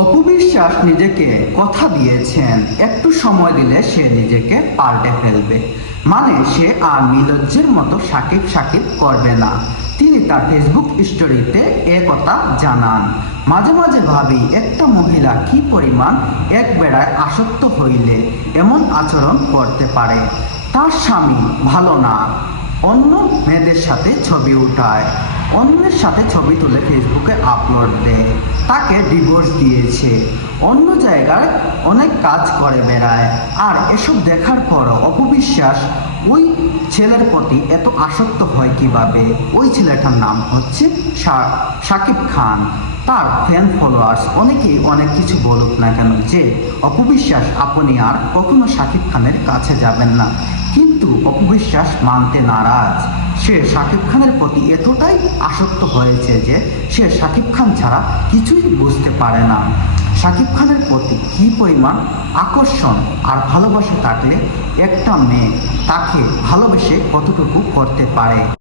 অপবিশ্বাস নিজেকে কথা দিয়েছেন। একটু সময় দিলে সে নিজেকে পাল্টে ফেলবে। মানে সে আর নীলজ্জের মতো সাকিব সাকিব করবে না। তিনি তার ফেসবুক স্টোরিতে এ কথা জানান। মাঝে মাঝে ভাবি, একটা মহিলা কি পরিমাণ এক বেড়ায় আসক্ত হইলে এমন আচরণ করতে পারে? তার স্বামী ভালো না। অন্য মেয়েদের সাথে ছবি উঠায়। অন্যের সাথে ছবি তুলে ফেসবুকে আপলোড দেয়। তাকে ডিভোর্স দিয়েছে। অন্য জায়গায় অনেক কাজ করে বেড়ায়। আর এসব দেখার পরও অপবিশ্বাস ওই ছেলের প্রতি এত আসক্ত হয় কীভাবে? ওই ছেলেটার নাম হচ্ছে শাকিব খান। তার ফ্যান ফলোয়ার্স অনেকেই অনেক কিছু বলুক না কেন যে, অপবিশ্বাস আপনি আর কখনো শাকিব খানের কাছে যাবেন না। কিন্তু অপবিশ্বাস মানতে নারাজ। সে শাকিব খানের প্রতি এতটাই আসক্ত হয়েছে যে সে শাকিব খান ছাড়া কিছুই বুঝতে পারে না। শাকিব খানের প্রতি কি পরিমাণ আকর্ষণ আর ভালোবাসা থাকলে একটা মেয়ে তাকে ভালোবেসে কতটুকু করতে পারে?